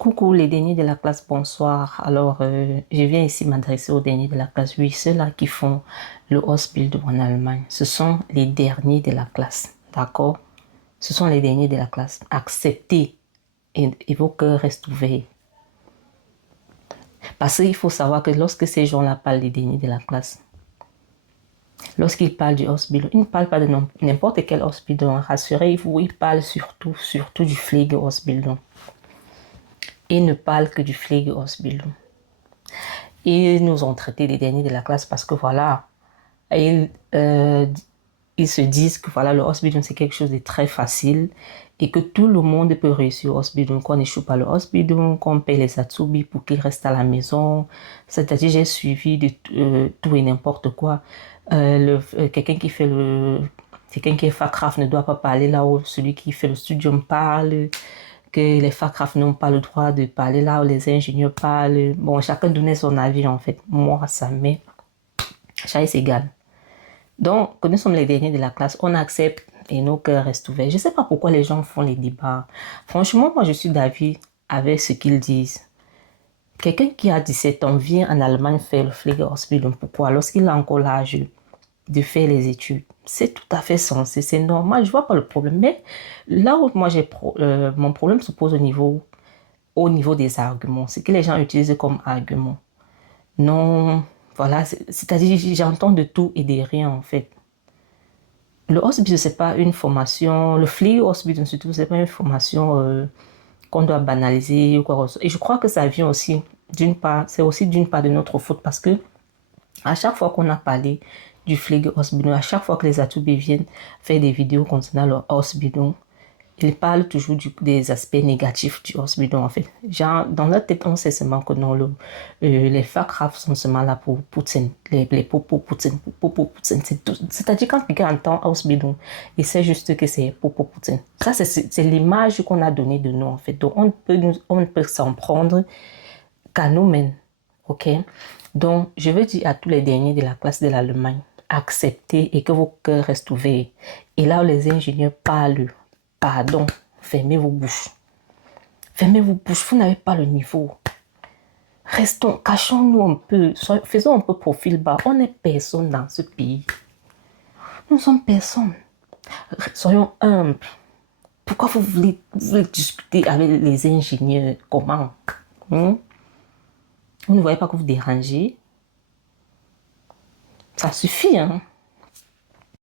Coucou les derniers de la classe, bonsoir. Alors, je viens ici m'adresser aux derniers de la classe. Oui, ceux-là qui font le Ausbildung en Allemagne, ce sont les derniers de la classe, d'accord? Ce sont les derniers de la classe. Acceptez et vos cœurs restent ouverts. Parce qu'il faut savoir que lorsque ces gens-là parlent des derniers de la classe, lorsqu'ils parlent du Ausbildung, ils ne parlent pas de n'importe quel Ausbildung. Rassurez-vous, ils parlent surtout du Pflege Ausbildung. Et ne parlent que du Pflege Ausbildung. Ils nous ont traités les derniers de la classe parce que voilà, ils se disent que voilà, le Ausbildung c'est quelque chose de très facile et que tout le monde peut réussir au Ausbildung, qu'on n'échoue pas le Ausbildung, qu'on paye les Azubi pour qu'ils restent à la maison. C'est-à-dire j'ai suivi de tout et n'importe quoi. Quelqu'un qui fait quelqu'un qui est Fachkraft ne doit pas parler là où celui qui fait le studium parle, que les Fachkraft n'ont pas le droit de parler là où les ingénieurs parlent. Bon, chacun donnait son avis en fait. Moi, ça m'est égal. Donc, que nous sommes les derniers de la classe, on accepte et nos cœurs restent ouverts. Je ne sais pas pourquoi les gens font les débats. Franchement, moi, je suis d'avis avec ce qu'ils disent. Quelqu'un qui a 17 ans vient en Allemagne faire le Pflege Ausbildung. Pourquoi? Lorsqu'il a encore l'âge de faire les études. C'est tout à fait sensé, c'est normal, je vois pas le problème. Mais là où moi mon problème se pose au niveau des arguments, c'est que les gens utilisent comme argument. Non, voilà, c'est-à-dire j'entends de tout et de rien en fait. Le Ausbildung c'est pas une formation, le Pflege Ausbildung surtout c'est pas une formation qu'on doit banaliser ou quoi. Et je crois que ça vient aussi d'une part, c'est aussi d'une part de notre faute parce que à chaque fois qu'on a parlé du Pflege Ausbildung, à chaque fois que les Atubés viennent faire des vidéos concernant leur Ausbildung, ils parlent toujours des aspects négatifs du Ausbildung en fait. Genre, dans leur tête, on sait seulement que non, les Fachkraft sont seulement là pour Poutine, les Popo Poutine, c'est-à-dire quand quelqu'un entend Ausbildung, il sait juste que c'est Popo Poutine. Ça, c'est l'image qu'on a donnée de nous en fait. Donc, on ne peut s'en prendre qu'à nous-mêmes, ok? Donc, je veux dire à tous les derniers de la classe de l'Allemagne, acceptez et que vos cœurs restent ouverts. Et là où les ingénieurs parlent, pardon, fermez vos bouches. Fermez vos bouches, vous n'avez pas le niveau. Restons, cachons-nous un peu, faisons un peu profil bas. On n'est personne dans ce pays. Nous sommes personne. Soyons humbles. Pourquoi vous voulez discuter avec les ingénieurs? Comment? Vous ne voyez pas que vous dérangez? Ça suffit, hein?